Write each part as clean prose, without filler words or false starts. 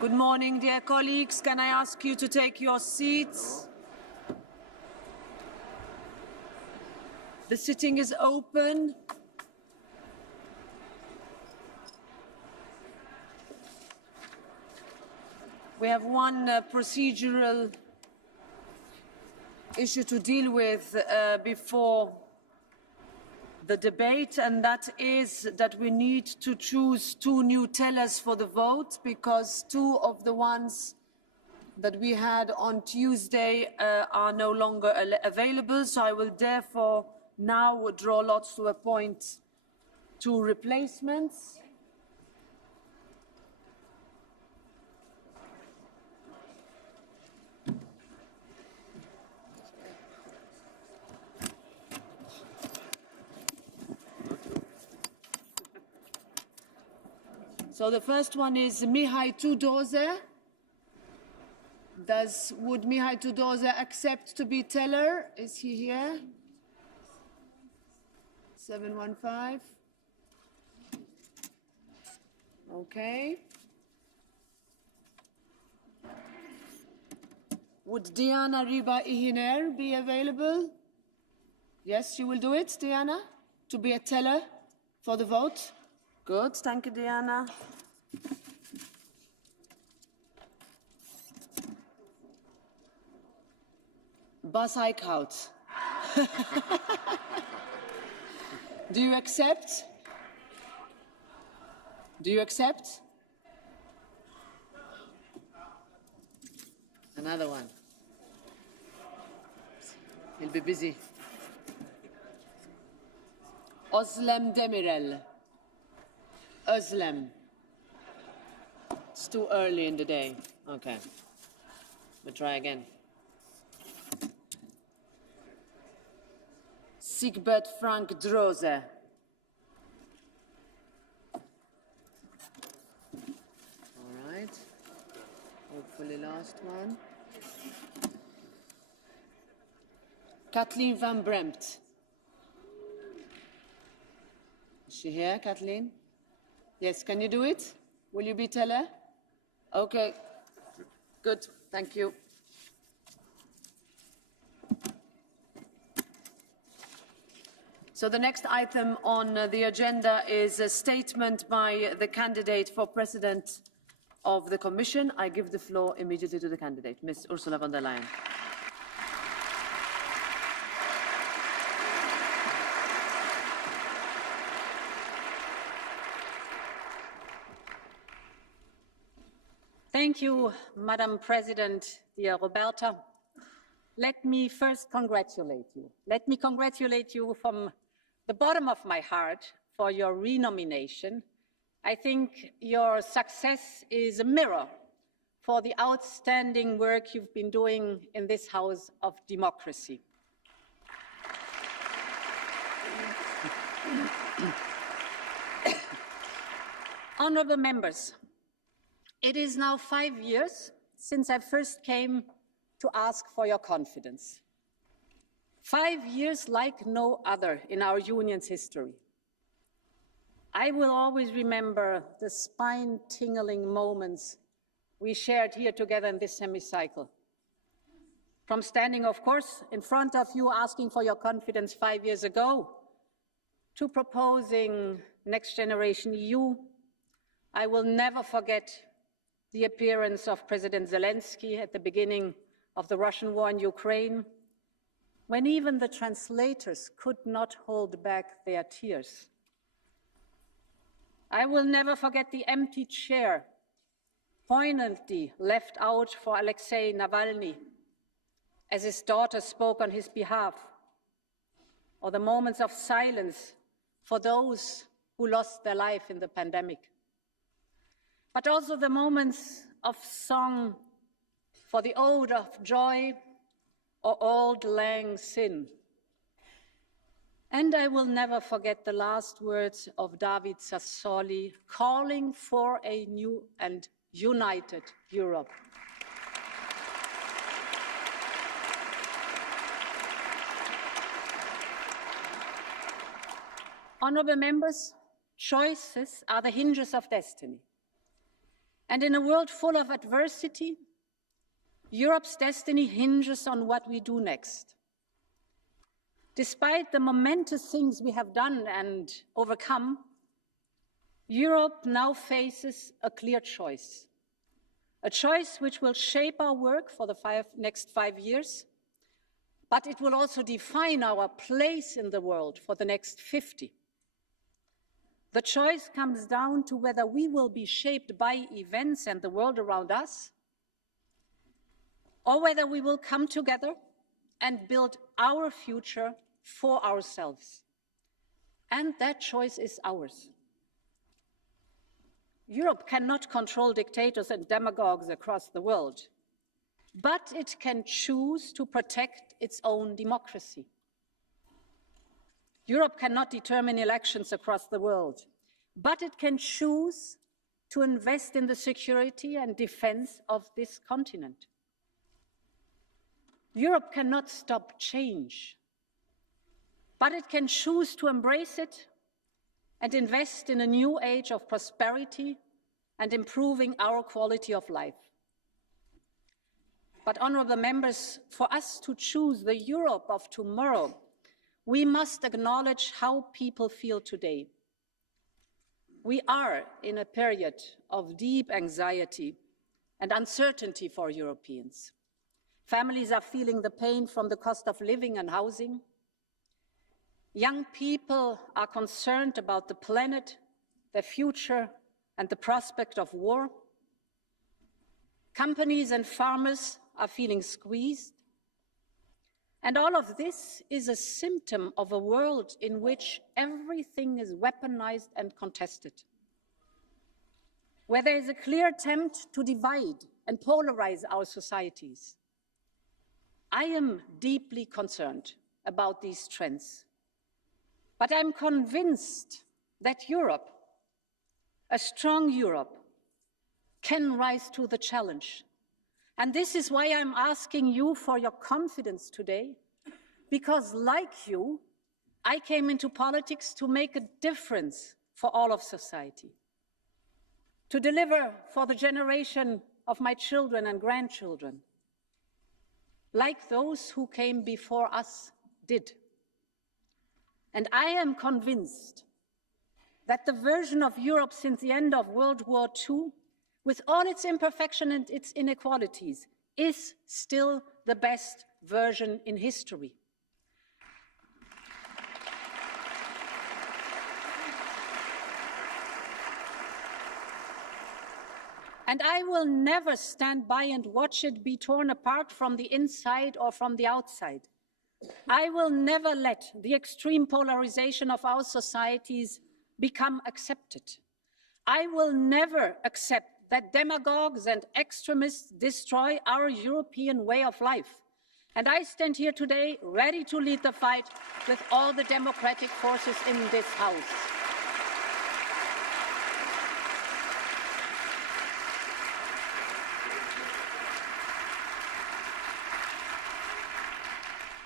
Good morning, dear colleagues. Can I ask you to take your seats? The sitting is open. We have one procedural issue to deal with before the debate, and that is that we need to choose 2 new tellers for the vote because 2 of the ones that we had on Tuesday are no longer available. So I will therefore now draw lots to appoint 2 replacements. So the first one is Mihai Tudose. Would Mihai Tudose accept to be teller? Is he here? 715. Okay. Would Diana Riba Ihiner be available? Yes, you will do it, Diana, to be a teller for the vote? Good, thank you, Diana. Bas Eickhout. Do you accept? Do you accept? Another one. He'll be busy. Özlem Demirel. Özlem. It's too early in the day. Okay. We'll try again. Siegbert Frank Drose. All right. Hopefully last one. Kathleen van Bremt. Is she here, Kathleen? Yes, can you do it? Will you be teller? Okay. Good, thank you. So the next item on the agenda is a statement by the candidate for President of the Commission. I give the floor immediately to the candidate, Ms. Ursula von der Leyen. Thank you, Madam President, dear Roberta. Let me first congratulate you. Let me congratulate you from the bottom of my heart for your renomination. I think your success is a mirror for the outstanding work you've been doing in this House of Democracy. Honourable members, it is now 5 years since I first came to ask for your confidence. 5 years like no other in our union's history. I will always remember the spine-tingling moments we shared here together in this hemicycle. From standing, of course, in front of you asking for your confidence 5 years ago, to proposing Next Generation EU, I will never forget the appearance of President Zelensky at the beginning of the Russian war in Ukraine, when even the translators could not hold back their tears. I will never forget the empty chair poignantly left out for Alexei Navalny as his daughter spoke on his behalf, or the moments of silence for those who lost their life in the pandemic. But also the moments of song for the ode of joy or auld lang syne. And I will never forget the last words of David Sassoli calling for a new and united Europe. Honourable members, choices are the hinges of destiny. And in a world full of adversity, Europe's destiny hinges on what we do next. Despite the momentous things we have done and overcome, Europe now faces a clear choice. A choice which will shape our work for the next 5 years, but it will also define our place in the world for the next 50. The choice comes down to whether we will be shaped by events and the world around us, or whether we will come together and build our future for ourselves. And that choice is ours. Europe cannot control dictators and demagogues across the world, but it can choose to protect its own democracy. Europe cannot determine elections across the world, but it can choose to invest in the security and defense of this continent. Europe cannot stop change, but it can choose to embrace it and invest in a new age of prosperity and improving our quality of life. But, honourable members, for us to choose the Europe of tomorrow, we must acknowledge how people feel today. We are in a period of deep anxiety and uncertainty for Europeans. Families are feeling the pain from the cost of living and housing. Young people are concerned about the planet, their future, and the prospect of war. Companies and farmers are feeling squeezed. And all of this is a symptom of a world in which everything is weaponized and contested, where there is a clear attempt to divide and polarize our societies. I am deeply concerned about these trends, but I'm convinced that Europe, a strong Europe, can rise to the challenge. And this is why I'm asking you for your confidence today, because like you, I came into politics to make a difference for all of society, to deliver for the generation of my children and grandchildren, like those who came before us did. And I am convinced that the version of Europe since the end of World War II, with all its imperfection and its inequalities, is still the best version in history. And I will never stand by and watch it be torn apart from the inside or from the outside. I will never let the extreme polarization of our societies become accepted. I will never accept that demagogues and extremists destroy our European way of life. And I stand here today ready to lead the fight with all the democratic forces in this House.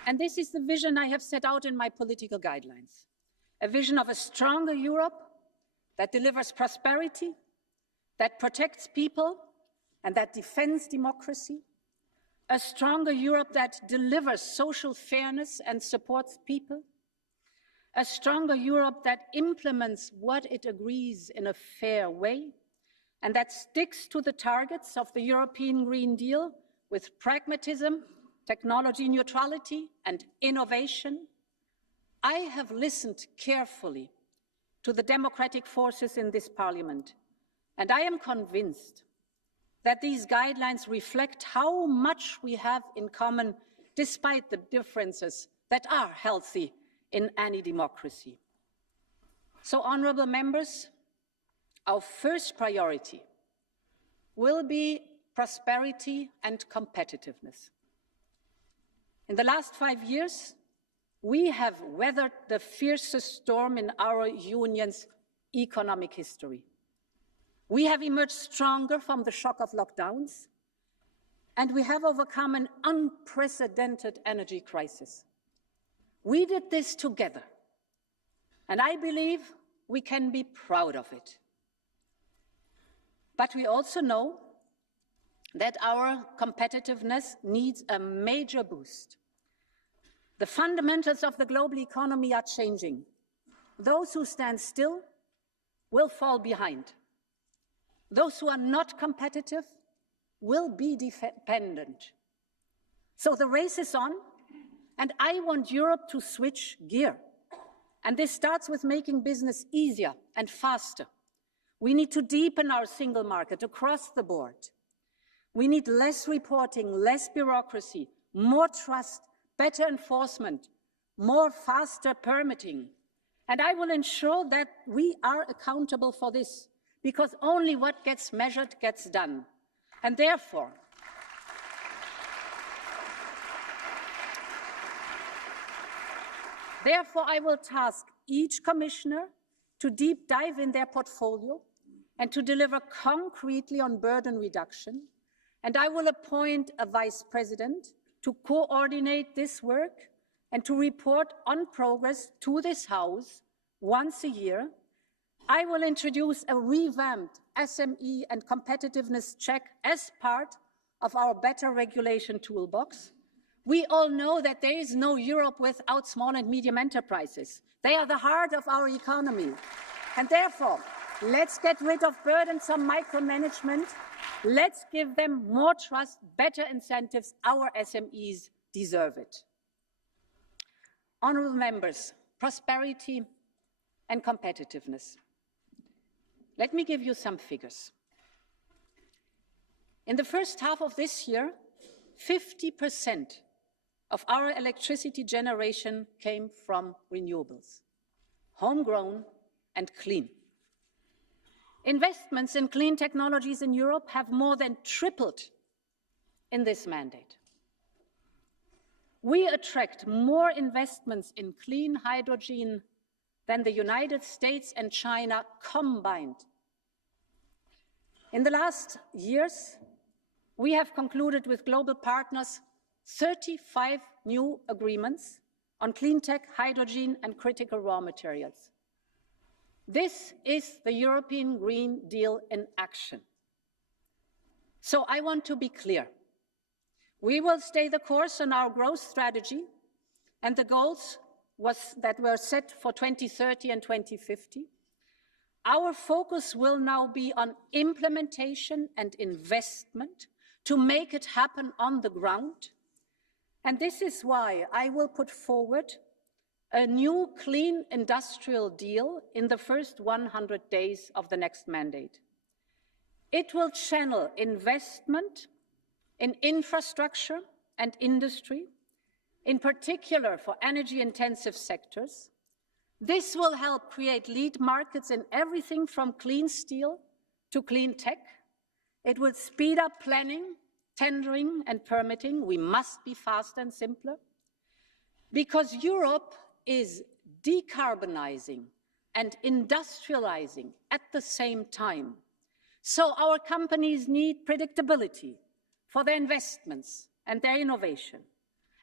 And this is the vision I have set out in my political guidelines. A vision of a stronger Europe that delivers prosperity, that protects people, and that defends democracy. A stronger Europe that delivers social fairness and supports people. A stronger Europe that implements what it agrees in a fair way, and that sticks to the targets of the European Green Deal with pragmatism, technology neutrality, and innovation. I have listened carefully to the democratic forces in this Parliament, and I am convinced that these guidelines reflect how much we have in common, despite the differences that are healthy in any democracy. So, honourable members, our first priority will be prosperity and competitiveness. In the last 5 years, we have weathered the fiercest storm in our union's economic history. We have emerged stronger from the shock of lockdowns, and we have overcome an unprecedented energy crisis. We did this together, and I believe we can be proud of it. But we also know that our competitiveness needs a major boost. The fundamentals of the global economy are changing. Those who stand still will fall behind. Those who are not competitive will be dependent. So the race is on, and I want Europe to switch gear. And this starts with making business easier and faster. We need to deepen our single market across the board. We need less reporting, less bureaucracy, more trust, better enforcement, more faster permitting. And I will ensure that we are accountable for this, because only what gets measured gets done. And therefore, I will task each commissioner to deep dive in their portfolio and to deliver concretely on burden reduction. And I will appoint a vice president to coordinate this work and to report on progress to this House once a year. I will introduce a revamped SME and competitiveness check as part of our better regulation toolbox. We all know that there is no Europe without small and medium enterprises. They are the heart of our economy. And therefore, let's get rid of burdensome micromanagement. Let's give them more trust, better incentives. Our SMEs deserve it. Honourable members, prosperity and competitiveness. Let me give you some figures. In the first half of this year, 50% of our electricity generation came from renewables, homegrown and clean. Investments in clean technologies in Europe have more than tripled in this mandate. We attract more investments in clean hydrogen than the United States and China combined. In the last years, we have concluded with global partners 35 new agreements on clean tech, hydrogen, and critical raw materials. This is the European Green Deal in action. So I want to be clear. We will stay the course on our growth strategy and the goals that were set for 2030 and 2050. Our focus will now be on implementation and investment to make it happen on the ground. And this is why I will put forward a new clean industrial deal in the first 100 days of the next mandate. It will channel investment in infrastructure and industry, in particular for energy-intensive sectors. This will help create lead markets in everything from clean steel to clean tech. It will speed up planning, tendering and permitting. We must be faster and simpler, because Europe is decarbonizing and industrializing at the same time. So our companies need predictability for their investments and their innovation.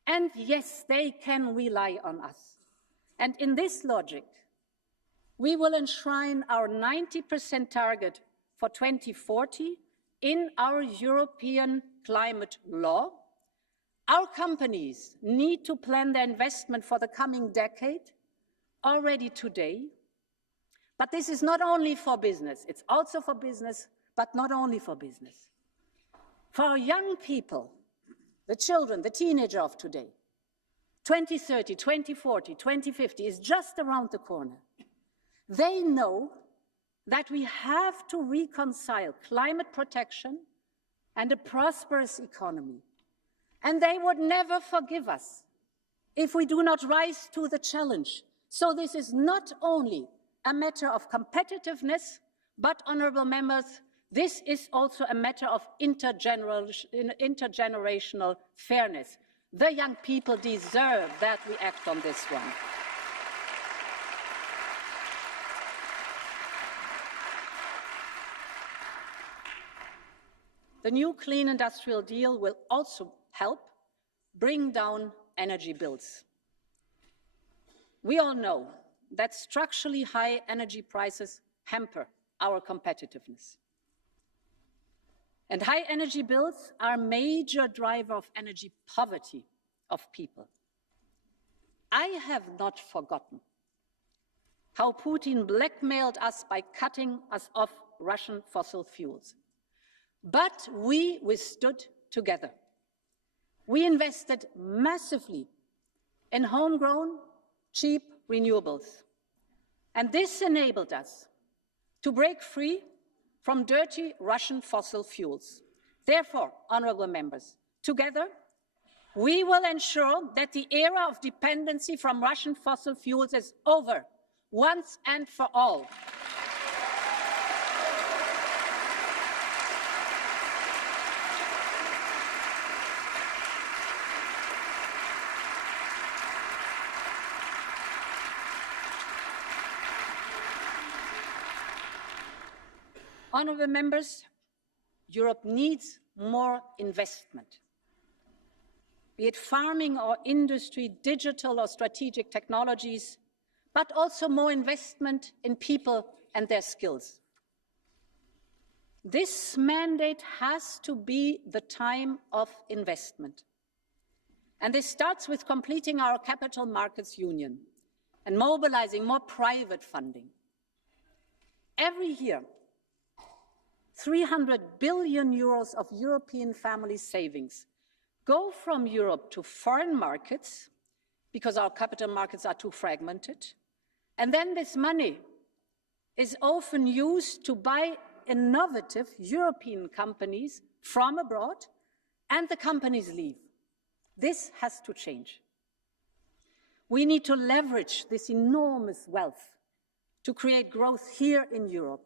And yes, they can rely on us. And in this logic, we will enshrine our 90% target for 2040 in our European climate law. Our companies need to plan their investment for the coming decade already today. But this is not only for business, it's also for business, but not only for business. For our young people, the children, the teenager of today, 2030, 2040, 2050 is just around the corner. They know that we have to reconcile climate protection and a prosperous economy. And they would never forgive us if we do not rise to the challenge. So this is not only a matter of competitiveness, but, honourable members, this is also a matter of intergenerational fairness. The young people deserve that we act on this one. The new clean industrial deal will also help bring down energy bills. We all know that structurally high energy prices hamper our competitiveness. And high energy bills are a major driver of energy poverty of people. I have not forgotten how Putin blackmailed us by cutting us off Russian fossil fuels. But we withstood together. We invested massively in homegrown, cheap renewables. And this enabled us to break free from dirty Russian fossil fuels. Therefore, honourable members, together, we will ensure that the era of dependency from Russian fossil fuels is over, once and for all. Honourable members, Europe needs more investment, be it farming or industry, digital or strategic technologies, but also more investment in people and their skills. This mandate has to be the time of investment. And this starts with completing our capital markets union and mobilizing more private funding. Every year, 300 billion euros of European family savings go from Europe to foreign markets because our capital markets are too fragmented. And then this money is often used to buy innovative European companies from abroad, and the companies leave. This has to change. We need to leverage this enormous wealth to create growth here in Europe.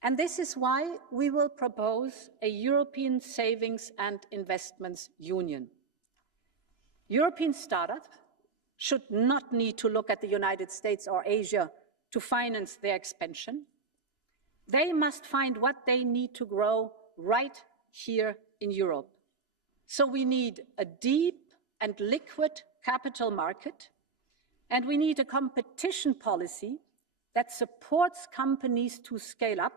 And this is why we will propose a European Savings and Investments Union. European startups should not need to look at the United States or Asia to finance their expansion. They must find what they need to grow right here in Europe. So we need a deep and liquid capital market, and we need a competition policy that supports companies to scale up.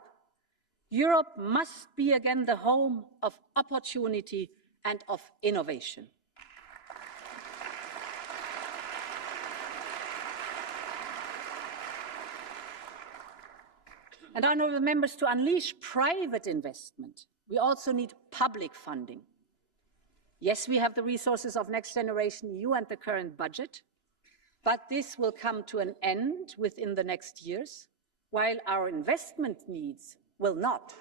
Europe must be again the home of opportunity and of innovation. And honourable members, to unleash private investment, we also need public funding. Yes, we have the resources of Next Generation EU and the current budget, but this will come to an end within the next years, while our investment needs will not.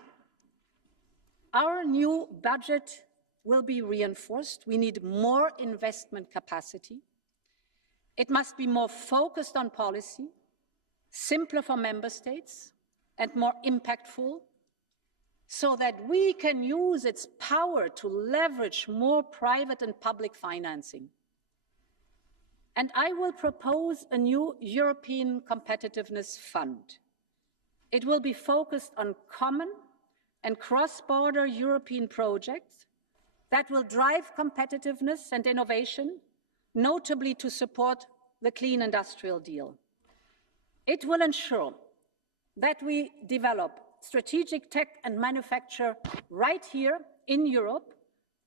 Our new budget will be reinforced. We need more investment capacity. It must be more focused on policy, simpler for member states, and more impactful, so that we can use its power to leverage more private and public financing. And I will propose a new European Competitiveness Fund. It will be focused on common and cross-border European projects that will drive competitiveness and innovation, notably to support the Clean Industrial Deal. It will ensure that we develop strategic tech and manufacture right here in Europe,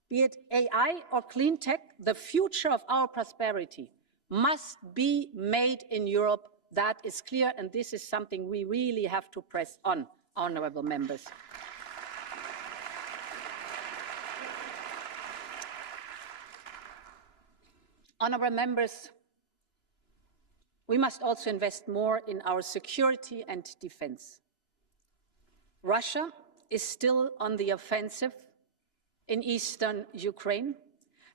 be it AI or clean tech. The future of our prosperity must be made in Europe. That is clear, and this is something we really have to press on, honourable members. Honourable members, we must also invest more in our security and defence. Russia is still on the offensive in eastern Ukraine.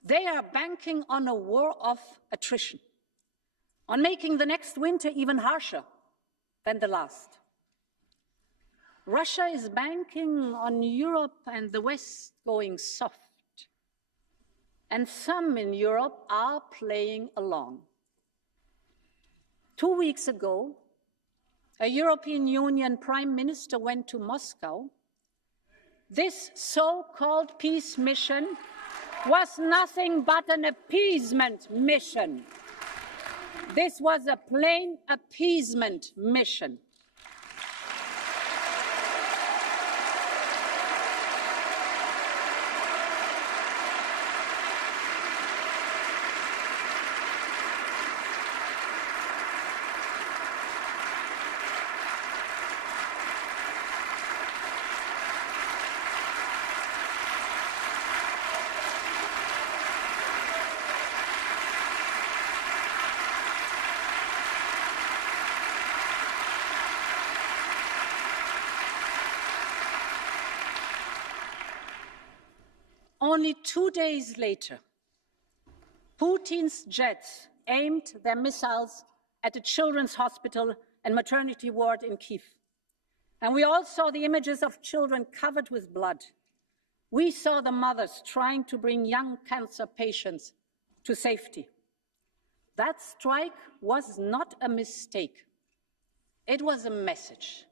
They are banking on a war of attrition, on making the next winter even harsher than the last. Russia is banking on Europe and the West going soft. And some in Europe are playing along. 2 weeks ago, a European Union Prime Minister went to Moscow. This so-called peace mission was nothing but an appeasement mission. This was a plain appeasement mission. only 2 days later, Putin's jets aimed their missiles at a children's hospital and maternity ward in Kyiv. And we all saw the images of children covered with blood. We saw the mothers trying to bring young cancer patients to safety. That strike was not a mistake. It was a message,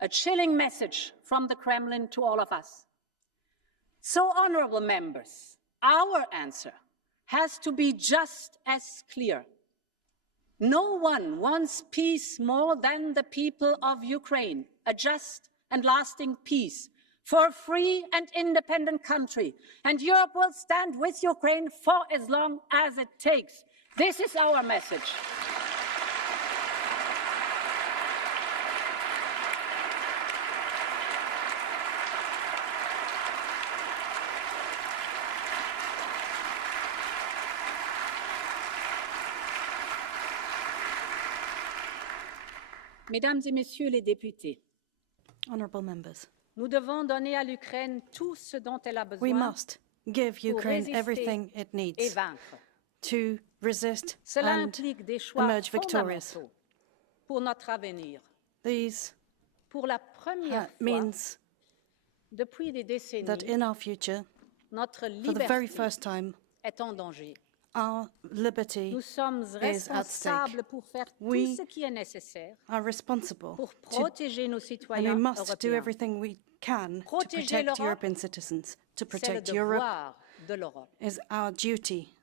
a chilling message from the Kremlin to all of us. So, honorable members, our answer has to be just as clear. No one wants peace more than the people of Ukraine, a just and lasting peace for a free and independent country. And Europe will stand with Ukraine for as long as it takes. This is our message. Mesdames et Messieurs les députés, Honourable members, nous devons donner à l'Ukraine tout ce dont elle a we besoin must give pour Ukraine résister everything it et needs vaincre. to resist Cela and implique des choix emerge victorious. fondamentaux pour notre avenir. These Pour la première fois means depuis des décennies, that in our future, notre for the very liberté first time, est en danger. our liberty Nous sommes is at stake. responsables pour faire We tout ce qui est nécessaire are responsible pour to, protéger nos and citoyens we must do européens. everything we can to Protéger protect l'Europe, European citizens. To C'est le protect Europe devoir de l'Europe. is our duty.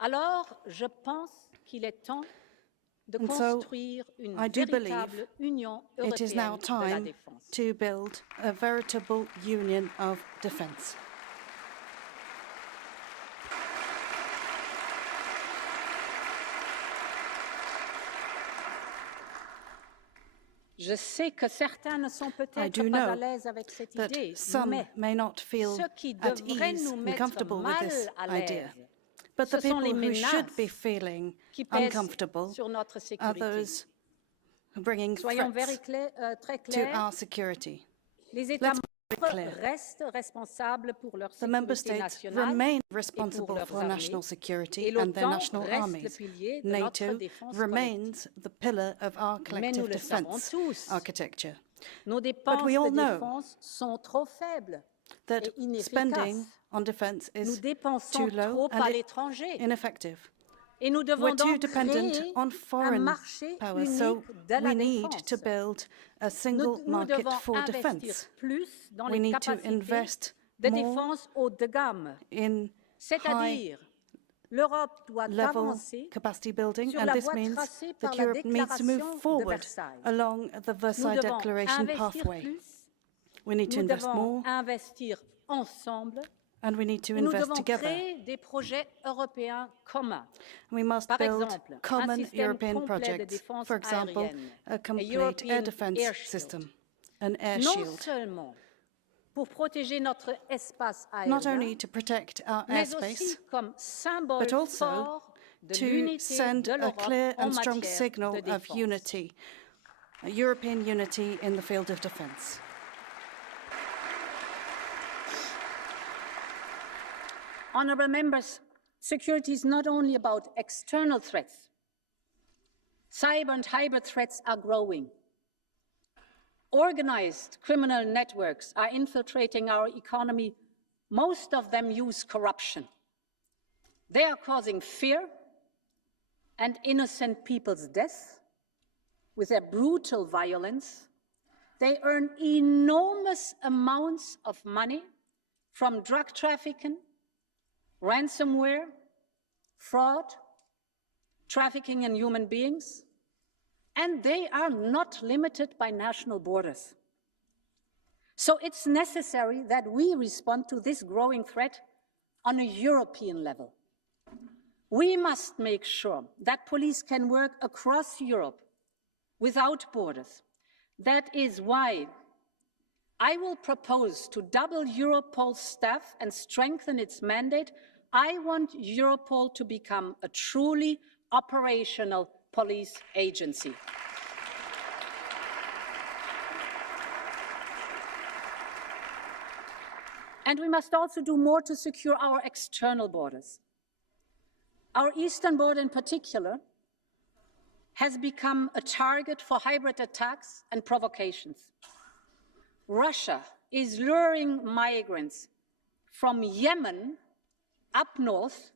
Alors, je pense qu'il est temps de And so, construire une I do véritable union It is now européenne de la time défense. to build a veritable union of defence. Je sais que certains ne sont I peut-être do pas à know l'aise avec cette that idée, some mais may not feel ceux qui at devraient ease nous and mettre comfortable with mal this à idea. l'aise, But the ce sont people les who should be menaces feeling qui pèsent uncomfortable sur notre are sécurité. those bringing Soyons threats très to clairs, our security. les États Let's be membres clear. restent responsables pour leur The member sécurité states nationale remain et pour responsible leurs for armées, national security et and their l'OTAN national reste le armies. pilier de notre NATO défense collective. remains the pillar of our Mais nous collective le savons defence tous, architecture. nos dépenses we all de know défense sont trop faibles That et spending inefficaces. on defence Nous is dépensons too low trop à and l'étranger ineffective. et nous devons We're too donc dependent créer on un foreign marché power, unique so de la we need défense. to build a single Nous market devons for investir defence. plus dans We les need to capacités invest de more défense haut de gamme, in high c'est-à-dire l'Europe doit level avancer capacity building, sur and la this voie means tracée par that la Europe needs to move déclaration de forward Versailles. along the Nous Versailles devons Declaration investir pathway. plus, We need to nous invest devons more, investir ensemble and we need to et nous invest devons together. créer des projets européens communs. We must Par build exemple, un common système European complet de projects. défense For example, aérienne, a a complete European air defense air shield. system, an air Non shield, seulement pour protéger notre espace not aérien, only to protect our mais aussi airspace, comme symbole but also fort de to l'unité send de a l'Europe clear en and strong matière signal de of défense. unity, a European unity in the field of defence. Honourable members, security is not only about external threats. Cyber and hybrid threats are growing. Organised criminal networks are infiltrating our economy. Most of them use corruption. They are causing fear and innocent people's death with their brutal violence. They earn enormous amounts of money from drug trafficking, ransomware, fraud, trafficking in human beings, and they are not limited by national borders. So it's necessary that we respond to this growing threat on a European level. We must make sure that police can work across Europe without borders. That is why I will propose to double Europol's staff and strengthen its mandate. I want Europol to become a truly operational police agency. And we must also do more to secure our external borders. Our eastern border in particular has become a target for hybrid attacks and provocations. Russia is luring migrants from Yemen up north,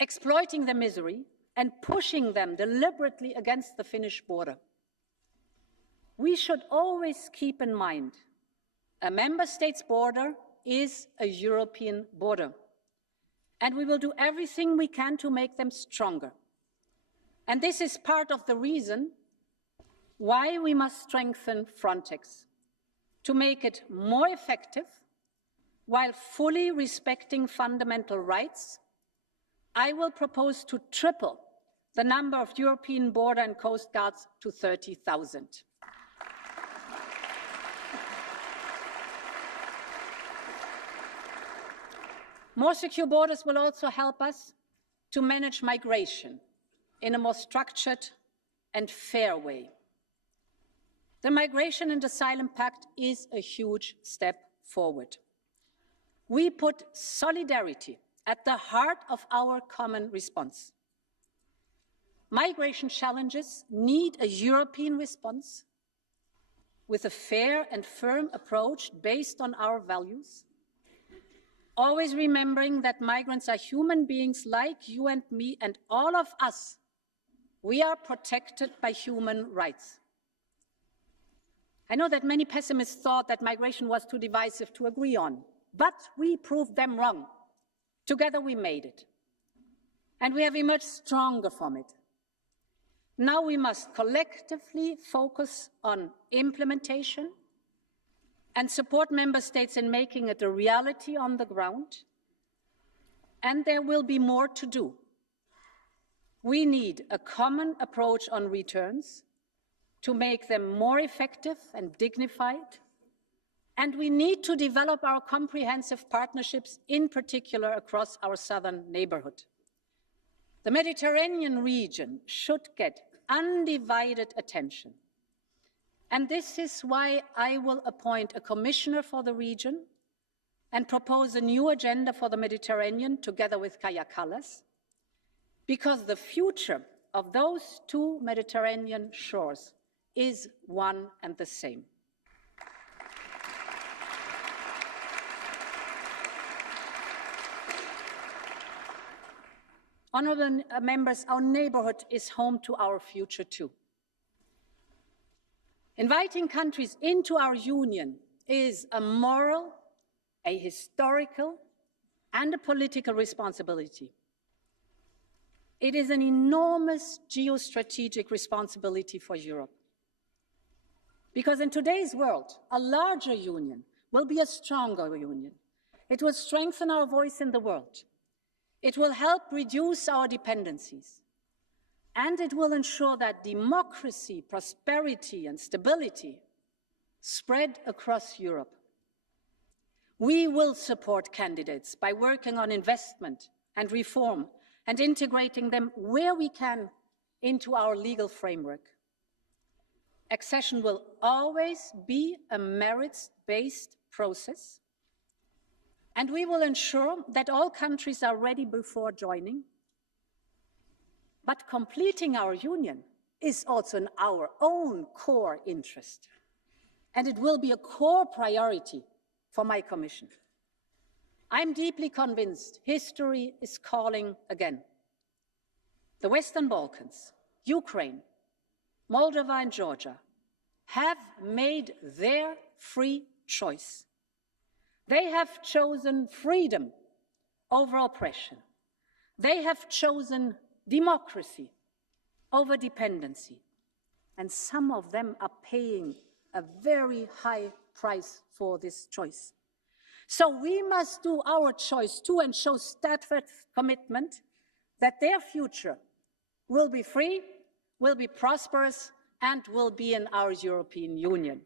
exploiting their misery and pushing them deliberately against the Finnish border. We should always keep in mind a member state's border is a European border, and we will do everything we can to make them stronger. And this is part of the reason why we must strengthen Frontex, to make it more effective while fully respecting fundamental rights. I will propose to triple the number of European border and coast guards to 30,000. More secure borders will also help us to manage migration in a more structured and fair way. The Migration and Asylum Pact is a huge step forward. We put solidarity at the heart of our common response. Migration challenges need a European response with a fair and firm approach based on our values, always remembering that migrants are human beings like you and me, and all of us. We are protected by human rights. I know that many pessimists thought that migration was too divisive to agree on, but we proved them wrong. Together we made it, and we have emerged stronger from it. Now we must collectively focus on implementation and support member states in making it a reality on the ground, and there will be more to do. We need a common approach on returns to make them more effective and dignified, and we need to develop our comprehensive partnerships, in particular across our southern neighborhood. The Mediterranean region should get undivided attention, and this is why I will appoint a commissioner for the region and propose a new agenda for the Mediterranean together with Kaja Kallas, because the future of those two Mediterranean shores is one and the same. Honourable members, our neighbourhood is home to our future too. Inviting countries into our union is a moral, a historical, and a political responsibility. It is an enormous geostrategic responsibility for Europe. Because in today's world, a larger union will be a stronger union. It will strengthen our voice in the world. It will help reduce our dependencies. And it will ensure that democracy, prosperity, and stability spread across Europe. We will support candidates by working on investment and reform and integrating them where we can into our legal framework. Accession will always be a merits-based process, and we will ensure that all countries are ready before joining. But completing our union is also in our own core interest, and it will be a core priority for my Commission. I'm deeply convinced history is calling again. The Western Balkans, Ukraine, Moldova and Georgia have made their free choice. They have chosen freedom over oppression. They have chosen democracy over dependency. And some of them are paying a very high price for this choice. So we must do our choice too and show steadfast commitment that their future will be free, will be prosperous, and will be in our European Union.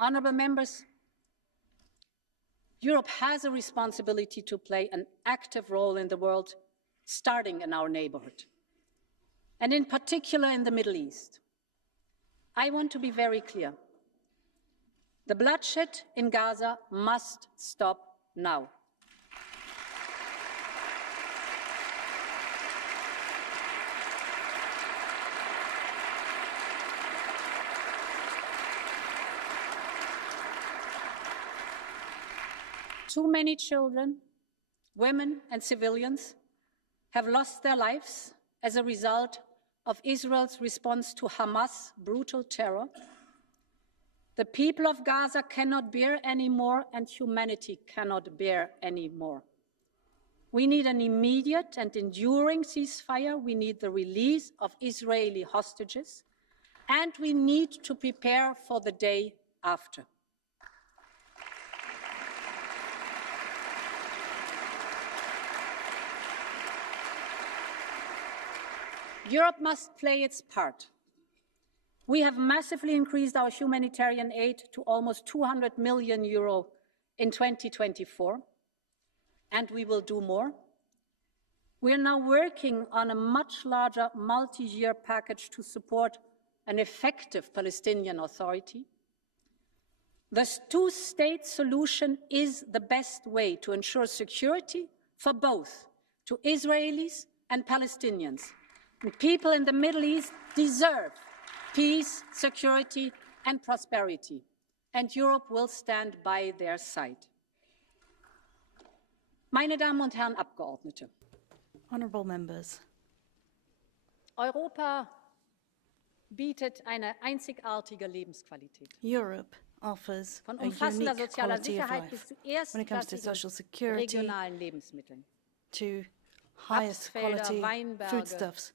Honourable members, Europe has a responsibility to play an active role in the world, starting in our neighbourhood. and in particular in the Middle East. I want to be very clear. The bloodshed in Gaza must stop now. Too many children, women, and civilians have lost their lives as a result of Israel's response to Hamas' brutal terror. The people of Gaza cannot bear anymore, and humanity cannot bear anymore. We need an immediate and enduring ceasefire. We need the release of Israeli hostages, and we need to prepare for the day after. Europe must play its part. We have massively increased our humanitarian aid to almost €200 million in 2024, and we will do more. We are now working on a much larger multi-year package to support an effective Palestinian Authority. The two-state solution is the best way to ensure security for both, to Israelis and Palestinians. And people in the Middle East deserve peace, security, and prosperity, and Europe will stand by their side. Meine Damen und Herren Abgeordnete, Honourable members, Europa bietet eine einzigartige Lebensqualität. Europe offers Von a umfassender unique sozialer quality of Sicherheit bis life zu when it comes to erstklassigen social security, regionalen Lebensmitteln. to highest Rapsfelder, quality Weinberge, foodstuffs,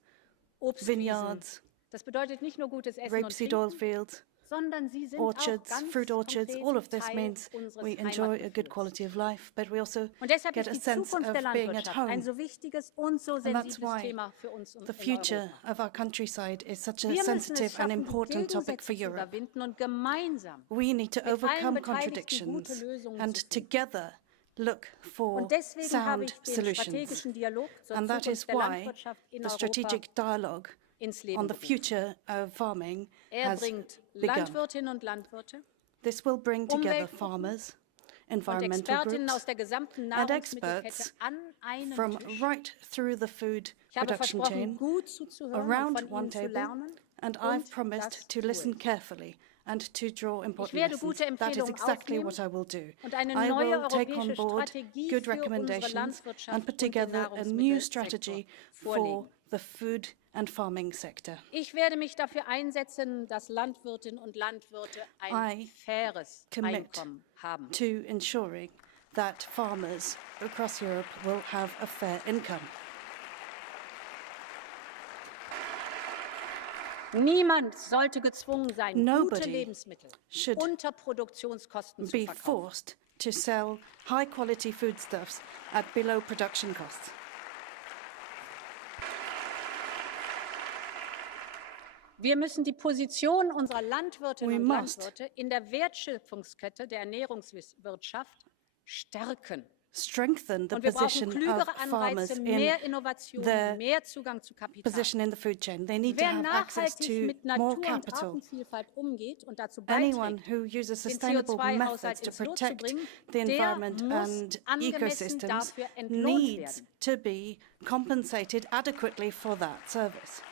Obstwiesen. vineyards, Das bedeutet nicht nur gutes Essen und rapeseed oil Trinken, fields, sondern sie sind orchards, auch ganz fruit orchards. konkret All of this Teil means unseres we enjoy a good Heimatgefühls. quality of life, but we also Und deshalb get ist a die sense Zukunft of der being at Landwirtschaft ein home. so wichtiges und so And that's sensibles why Thema für uns the in future Europa. of our countryside is such a Wir müssen es sensitive and schaffen, die important topic for Gegensätze zu Europe. überwinden und gemeinsam We need to mit allen overcome Beteiligten gute contradictions Lösungen and zu finden. together look for Und deswegen habe sound ich den solutions. strategischen Dialog zur And that is Zukunft der why Landwirtschaft in the Europa strategic dialogue ins Leben on the gerufen. future of farming has Bringt begun. Landwirtinnen und Landwirte This will bring together Umweltgruppen farmers, und environmental Expertinnen aus groups, der gesamten and Nahrungsmittelkette experts an einen from Tisch. right through the food Ich habe production versprochen, chain gut zuzuhören und around von one Ihnen zu table, lernen. and Und I've das promised to tue listen ich. carefully and to draw important werde lessons. gute That is Empfehlungen exactly aufnehmen what I will do. und eine I neue will take on europäische board Strategie good für unsere recommendations Landwirtschaft and put und den together a new strategy Nahrungsmittelsektor for vorlegen. the food and farming sector. Ich werde mich dafür einsetzen, dass Landwirtinnen und Landwirte ein faires commit Einkommen haben. to ensuring that farmers across Europe will have a fair income. Niemand sollte gezwungen sein, gute Nobody Lebensmittel should unter Produktionskosten zu be verkaufen. forced to sell high-quality foodstuffs at below production costs. Wir müssen die Position unserer Landwirtinnen We und must Landwirte in der Wertschöpfungskette der Ernährungswirtschaft stärken. Strengthen the Und wir brauchen position of klügere farmers Anreize, in mehr Innovation, their mehr Zugang zu Kapital. position in the food chain. They need to Wer have access nachhaltig to mit more Natur- und capital. Artenvielfalt umgeht und dazu Anyone beiträgt, who uses den sustainable CO2-Haushalt methods to ins Lot zu protect bringen, the der environment muss and angemessen ecosystems dafür entlohnt needs werden. to be compensated adequately for that service.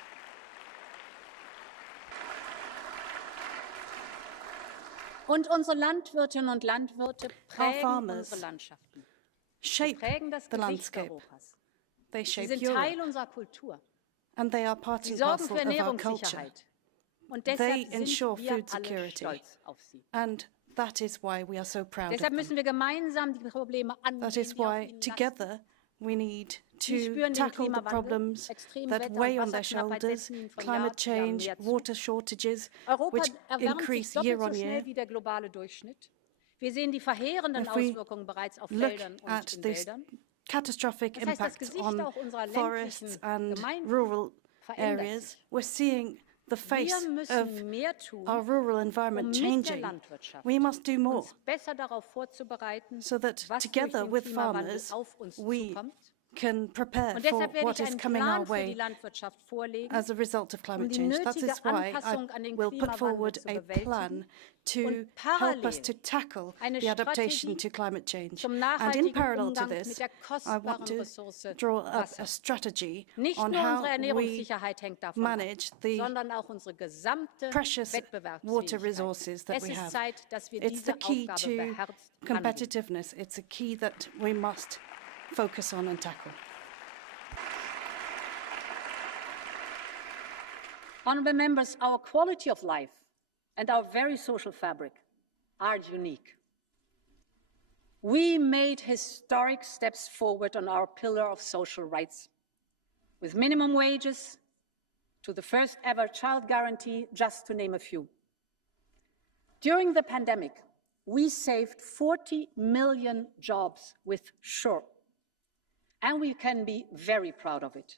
Und unsere Landwirtinnen und Landwirte prägen farmers unsere Landschaften. Shape Prägen das the Gesicht landscape. Europas. They Sie shape sind Europe, Teil unserer Kultur. and they are part Sie and sorgen parcel für of our culture. Ernährungssicherheit. Und deshalb They ensure sind wir food alle security. stolz auf sie. And that is why we are so proud of Deshalb them. müssen wir gemeinsam die Probleme angehen, That is die auf why ihnen lasten. together we need Sie to spüren den tackle the Klimawandel, problems extreme that Wetter- und weigh on their Wasserknappheit shoulders, setzen ihnen von climate Jahr zu Jahr change, mehr zu. water shortages, Europa which erwärmt sich increase year doppelt so on year. schnell wie der globale Durchschnitt. Wir sehen die verheerenden If we Auswirkungen bereits auf look Feldern und at in this Wäldern. catastrophic Das heißt, das impact Gesicht on auch unserer forests ländlichen and Gemeinden rural verändert areas, sich. we're seeing the face Wir of müssen mehr tun, our rural environment mit der changing. Landwirtschaft We must do more uns besser darauf vorzubereiten, so that was durch together den with Klimawandel farmers auf uns we zukommt can prepare Und for deshalb werde what ich is einen coming our Plan für die way Landwirtschaft vorlegen, as a result of climate die change. That nötige is why I Anpassung an den will put Klimawandel forward zu a bewältigen plan to und help us parallel to tackle eine the adaptation Strategie to climate change. zum And in nachhaltigen parallel to Umgang mit this, der I want kostbaren to Ressource draw up Wasser. a strategy Nicht on nur how unsere we Ernährungssicherheit hängt davon ab, manage the sondern auch unsere gesamte precious water Wettbewerbsfähigkeit. resources that Es we ist have. Zeit, dass wir It's the diese key Aufgabe to beherzt angehen. competitiveness. It's a key that we must focus on and tackle. Honourable members, our quality of life and our very social fabric are unique. We made historic steps forward on our pillar of social rights, with minimum wages to the first ever child guarantee, just to name a few. During the pandemic, we saved 40 million jobs with SURE, and we can be very proud of it.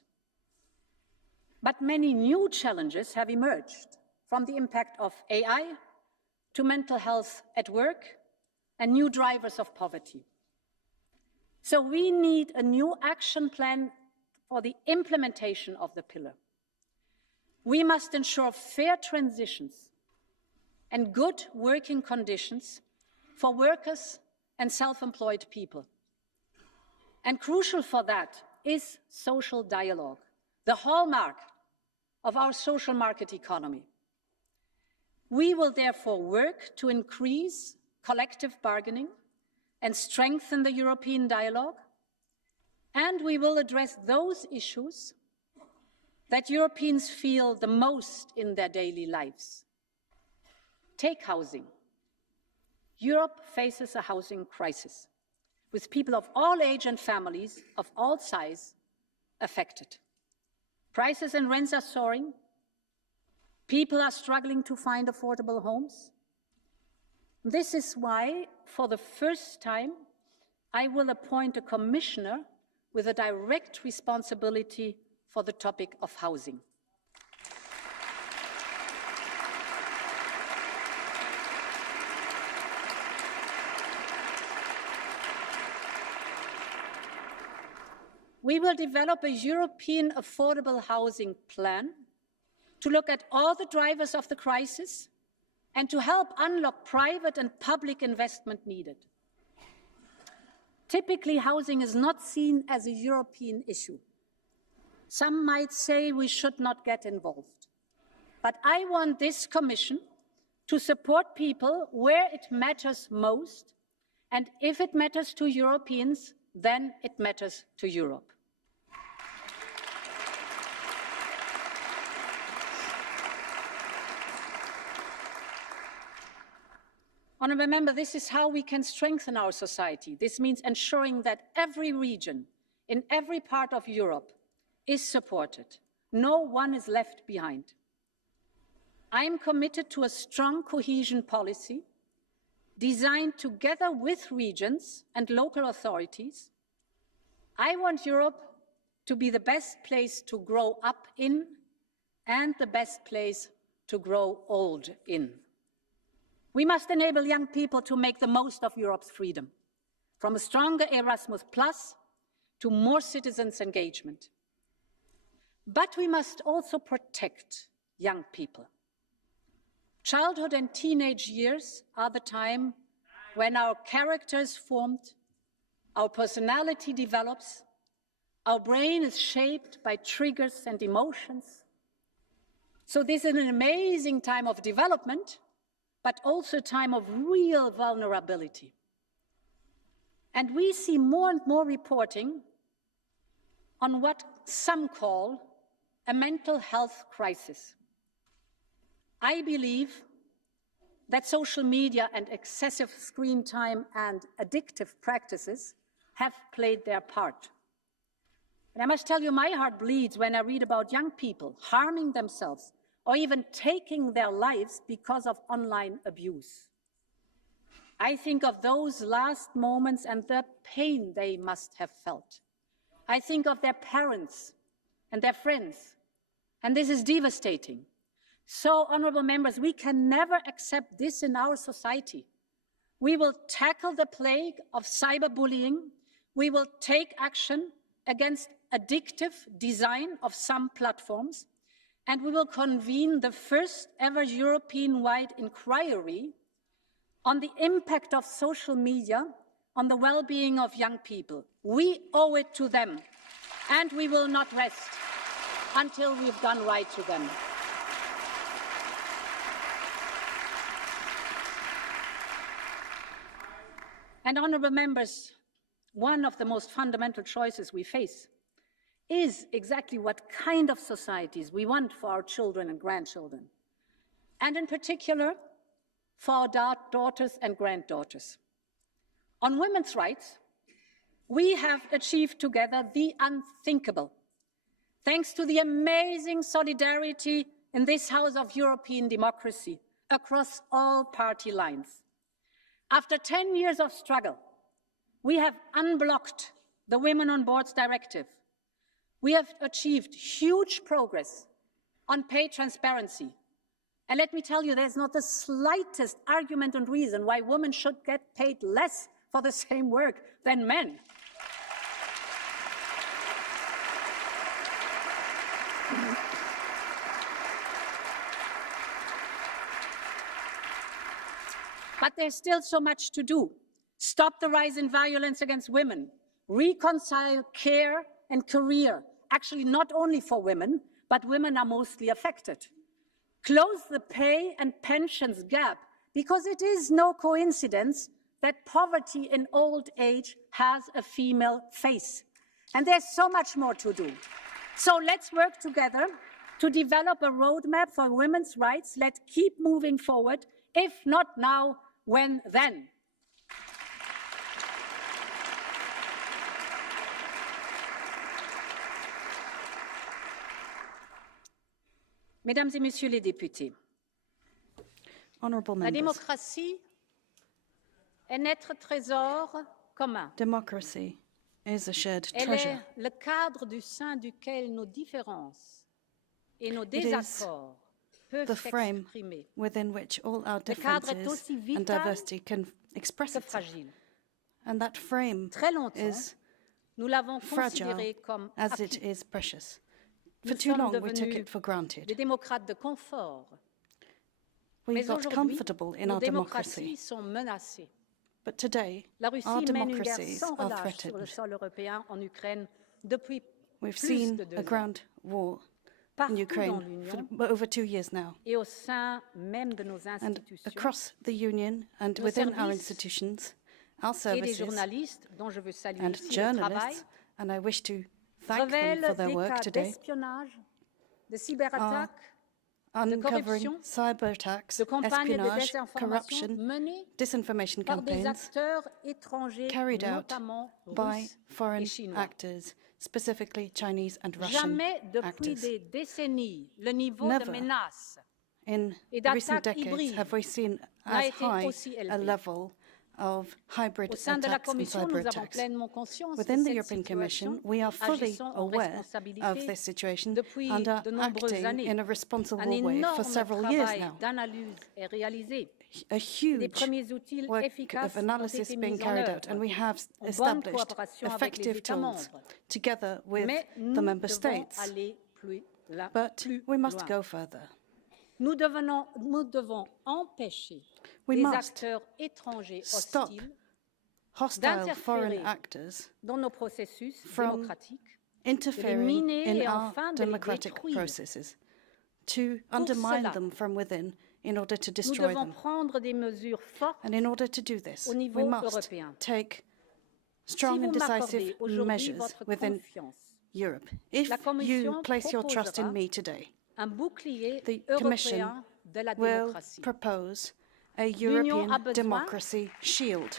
But many new challenges have emerged, from the impact of AI to mental health at work and new drivers of poverty. So we need a new action plan for the implementation of the pillar. We must ensure fair transitions and good working conditions for workers and self-employed people. And crucial for that is social dialogue, the hallmark of our social market economy. We will therefore work to increase collective bargaining and strengthen the European dialogue, and we will address those issues that Europeans feel the most in their daily lives. Take housing. Europe faces a housing crisis, with people of all age and families of all size affected. Prices and rents are soaring. People are struggling to find affordable homes. This is why, for the first time, I will appoint a commissioner with a direct responsibility for the topic of housing. We will develop a European affordable housing plan to look at all the drivers of the crisis and to help unlock private and public investment needed. Typically, housing is not seen as a European issue. Some might say we should not get involved. But I want this Commission to support people where it matters most, and if it matters to Europeans, then it matters to Europe. Honourable Member, this is how we can strengthen our society. This means ensuring that every region in every part of Europe is supported. No one is left behind. I am committed to a strong cohesion policy designed together with regions and local authorities. I want Europe to be the best place to grow up in and the best place to grow old in. We must enable young people to make the most of Europe's freedom, from a stronger Erasmus+ to more citizens' engagement. But we must also protect young people. Childhood and teenage years are the time when our character is formed, our personality develops, our brain is shaped by triggers and emotions. So this is an amazing time of development, but also a time of real vulnerability. And we see more and more reporting on what some call a mental health crisis. I believe that social media and excessive screen time and addictive practices have played their part. And I must tell you, my heart bleeds when I read about young people harming themselves or even taking their lives because of online abuse. I think of those last moments and the pain they must have felt. I think of their parents and their friends, and this is devastating. So, honourable members, we can never accept this in our society. We will tackle the plague of cyberbullying. We will take action against addictive design of some platforms, and we will convene the first ever European-wide inquiry on the impact of social media on the well-being of young people. We owe it to them, and we will not rest until we've done right to them. And honourable members, one of the most fundamental choices we face is exactly what kind of societies we want for our children and grandchildren, and in particular for our daughters and granddaughters. On women's rights, we have achieved together the unthinkable, thanks to the amazing solidarity in this House of European democracy across all party lines. After 10 years of struggle, we have unblocked the Women on Boards Directive. We have achieved huge progress on pay transparency. And let me tell you, there's not the slightest argument and reason why women should get paid less for the same work than men. But there's still so much to do. Stop the rise in violence against women, reconcile care and career, actually not only for women, but women are mostly affected. Close the pay and pensions gap, because it is no coincidence that poverty in old age has a female face. And there's so much more to do. So let's work together to develop a roadmap for women's rights. Let's keep moving forward. If not now, when then? Mesdames et Messieurs les députés, Honourable la members, démocratie est notre trésor commun. democracy is a shared Elle treasure. est le cadre du sein duquel nos différences et nos is désaccords peuvent The frame s'exprimer. within which all our Le cadre est differences aussi and vital diversity can express que itself. fragile. And that frame Très longtemps, is nous l'avons fragile considéré comme as it acquis. is precious. Nous For too sommes long, we took devenus it for granted. des démocrates de confort. We Mais got aujourd'hui, comfortable in nos our democracy. démocraties sont menacées. But today, La Russie our mène une guerre democracies sans are relâche sur le threatened. sol européen en Ukraine depuis We've plus seen de 2 a ans. ground war in Partout dans Ukraine l'Union for over 2 years now. et au sein même de nos And institutions, across the Union and Nos within our services institutions, our et des services journalistes, dont je veux saluer and ici le travail, journalists, and I wish to thank them révèlent for their des work cas today, d'espionnage, de cyberattaques, uncovering corruption, cyber attacks, de campagnes de espionage, désinformation corruption, menées disinformation par des campaigns acteurs étrangers, carried out notamment by russes foreign et chinois. actors, specifically Chinese and Russian Jamais depuis actors. des décennies, le niveau Never de menace In et recent d'attaques decades, hybrides have we seen n'a as été high aussi a élevé. level of hybrid Au sein de la attacks and Commission, cyber nous avons attacks? pleinement conscience de Within the cette European Commission, situation, we are fully agissant en aware of responsabilité this situation depuis and are de nombreuses acting années. in a responsible Un way for énorme several years travail now. d'analyse est réalisé. A Des huge premiers outils work efficaces of ont analysis été being mis en carried out, œuvre and we have en bonne established coopération avec les effective États tools membres. together with Mais the nous member devons states. aller plus But we must loin. go further. Nous devons empêcher We les must acteurs étrangers stop hostiles hostile foreign d'interférer actors dans nos processus from démocratiques, interfering miner et in our enfin de les democratic détruire. processes, to undermine cela, them from within in order to Nous destroy devons them. prendre des mesures fortes. And in order to do this, Au we niveau must européen. take Si strong vous and decisive m'accordez aujourd'hui measures votre within confiance, Europe. If La Commission you place your trust in proposera me today, un bouclier the européen Commission de la will démocratie. propose a L'Union a European besoin democracy shield.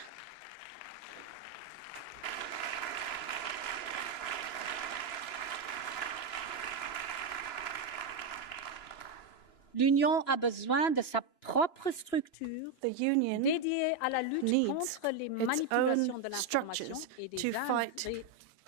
L'Union a besoin de sa propre structure The Union dédiée à la lutte needs contre les its manipulations own de l'information structures et des to fight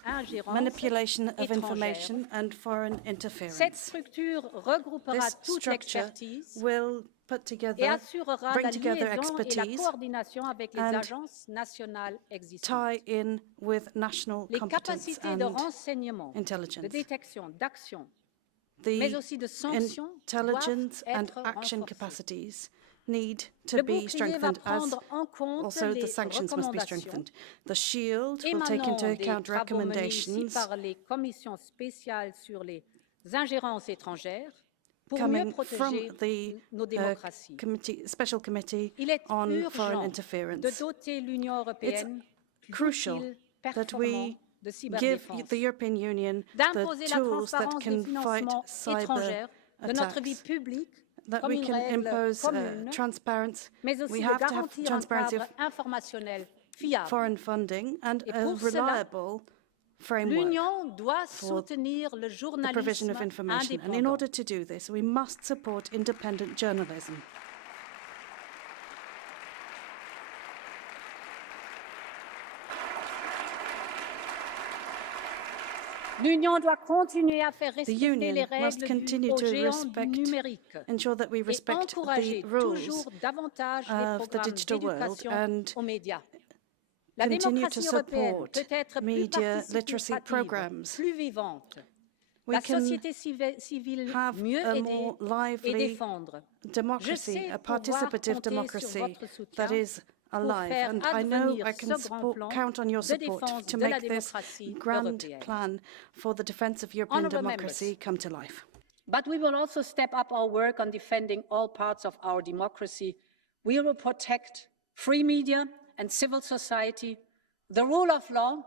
ingérences manipulation of étrangères. information and foreign Cette interference. structure regroupera This toute structure l'expertise will put et together, assurera bring la together liaison et la expertise coordination avec les and agences nationales existantes. tie in with national Les competence capacités de and renseignement, de intelligence. détection, d'action, mais The aussi de sanction intelligence doivent and être action renforcées. capacities need to Le be bouclier va strengthened, as prendre en compte also the les sanctions must be recommandations strengthened. The shield will take into émanant des account travaux menés ici recommendations par les commissions spéciales sur les ingérences étrangères pour mieux coming from protéger the nos démocraties. special committee Il est on foreign urgent de interference. doter l'Union européenne Crucial d'outils that performants we de give cyberdéfense, the European Union the d'imposer la tools that transparence des can fight financements cyber étrangers de notre vie attacks, publique that comme we une can règle impose commune, transparency. mais We aussi de have to have garantir un transparency cadre of informationnel fiable. foreign funding and Et a pour cela, reliable framework L'Union doit for soutenir le the provision journalisme of information. And in indépendant. order to do this, we must support independent journalism. L'Union doit continuer à faire The respecter les Union must règles continue au to géant du respect, numérique ensure that we et respect the encourager rules toujours davantage les of the programmes digital world d'éducation and aux médias. La continue to démocratie européenne support peut être plus media literacy participative, programs. plus vivante. We La can société civile have mieux a aider more et lively défendre. Je democracy, sais a pouvoir participative compter democracy sur votre soutien that is pour alive. faire And I know advenir I can ce grand plan count on your de support défense to de la make this démocratie grand européenne. plan for the defense of European Honourable democracy members. come to life. But we will also step up our work on defending all parts of our democracy. We will protect free media and civil society. The rule of law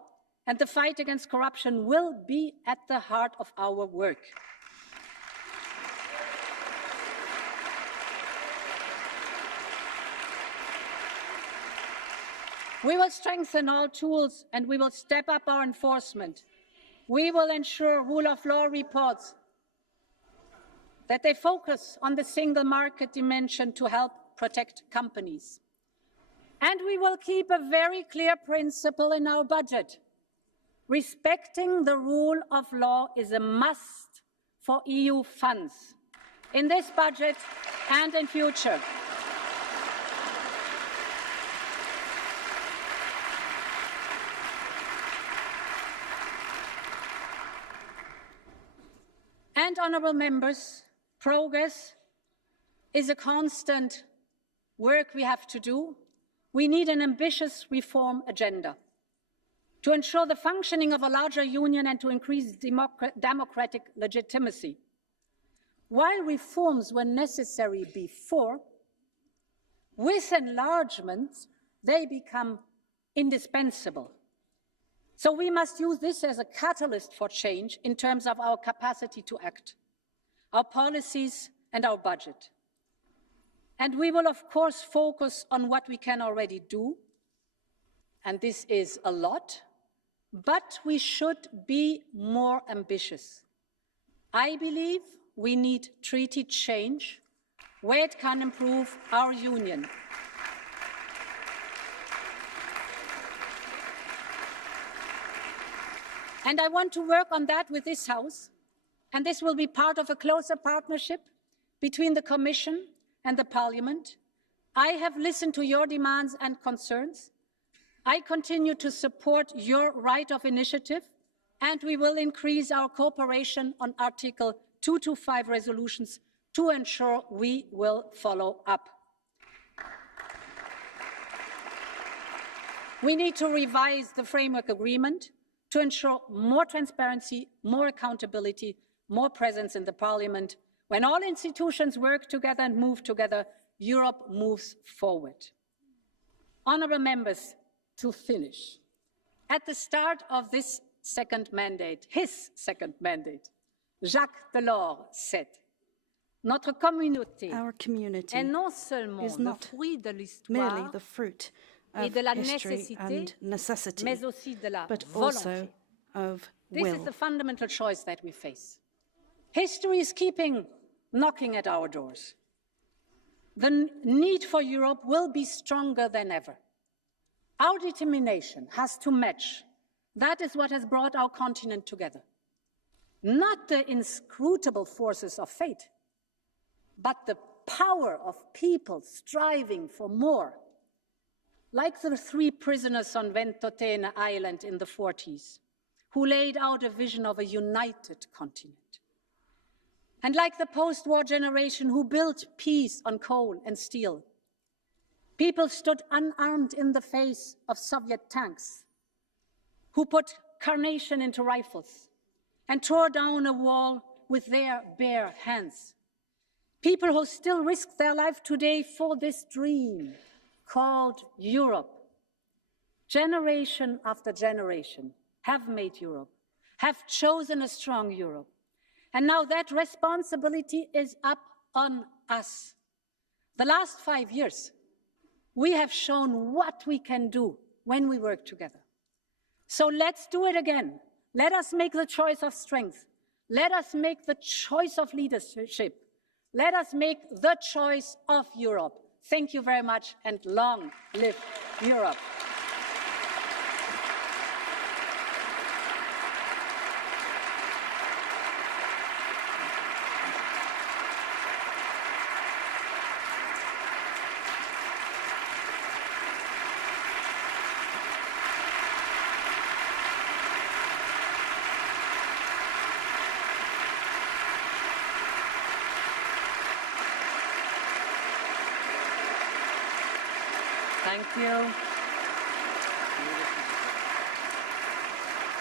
and the fight against corruption will be at the heart of our work. We will strengthen all tools and we will step up our enforcement. We will ensure rule of law reports that they focus on the single market dimension to help protect companies. And we will keep a very clear principle in our budget. Respecting the rule of law is a must for EU funds in this budget and in future. And, honourable members, progress is a constant work we have to do. We need an ambitious reform agenda to ensure the functioning of a larger union and to increase democratic legitimacy. While reforms were necessary before, with enlargement, they become indispensable. So we must use this as a catalyst for change in terms of our capacity to act, our policies and our budget. And we will, of course, focus on what we can already do, and this is a lot, but we should be more ambitious. I believe we need treaty change where it can improve our union. And I want to work on that with this House, and this will be part of a closer partnership between the Commission and the Parliament. I have listened to your demands and concerns. I continue to support your right of initiative, and we will increase our cooperation on Article 225 resolutions to ensure we will follow up. We need to revise the framework agreement to ensure more transparency, more accountability, more presence in the Parliament. When all institutions work together and move together, Europe moves forward. Honourable members, to finish, at the start of this second mandate, his second mandate, Jacques Delors said, Notre communauté Our community est non seulement is le not fruit de merely l'histoire the fruit et of de la history nécessité, and necessity, mais aussi de la but volonté. also of This will. is the fundamental choice that we face. History is keeping knocking at our doors. The need for Europe will be stronger than ever. Our determination has to match. That is what has brought our continent together. Not the inscrutable forces of fate, but the power of people striving for more, like the 3 prisoners on Ventotene Island in the 40s, who laid out a vision of a united continent. And like the post-war generation who built peace on coal and steel. People stood unarmed in the face of Soviet tanks, who put carnation into rifles and tore down a wall with their bare hands. People who still risk their life today for this dream called Europe. Generation after generation have made Europe, have chosen a strong Europe. And now that responsibility is up on us. The last 5 years, we have shown what we can do when we work together. So let's do it again. Let us make the choice of strength. Let us make the choice of leadership. Let us make the choice of Europe. Thank you very much, and long live Europe. Thank you.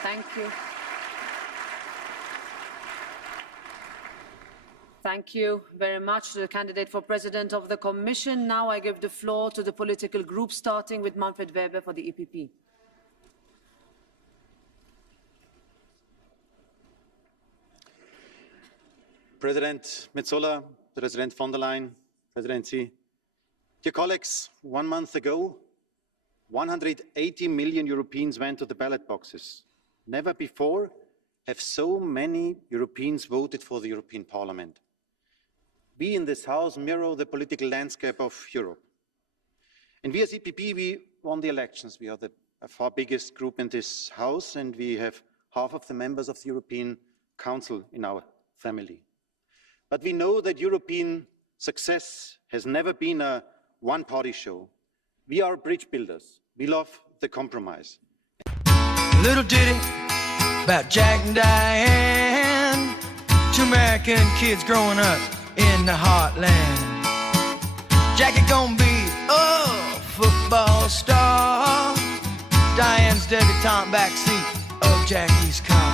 Thank you. Thank you very much to the candidate for President of the Commission. Now I give the floor to the political group, starting with Manfred Weber for the EPP. President Metsola, President von der Leyen, Presidency. Dear colleagues, 1 month ago, 180 million Europeans went to the ballot boxes. Never before have so many Europeans voted for the European Parliament. We in this House mirror the political landscape of Europe. And we as EPP, we won the elections. We are the far biggest group in this House, and we have half of the members of the European Council in our family. But we know that European success has never been a one-party show. We are bridge builders. We love the compromise. Little ditty about Jack and Diane, 2 American kids growing up in the heartland. Jackie gonna be a football star, Diane's debutante backseat of Jackie's car.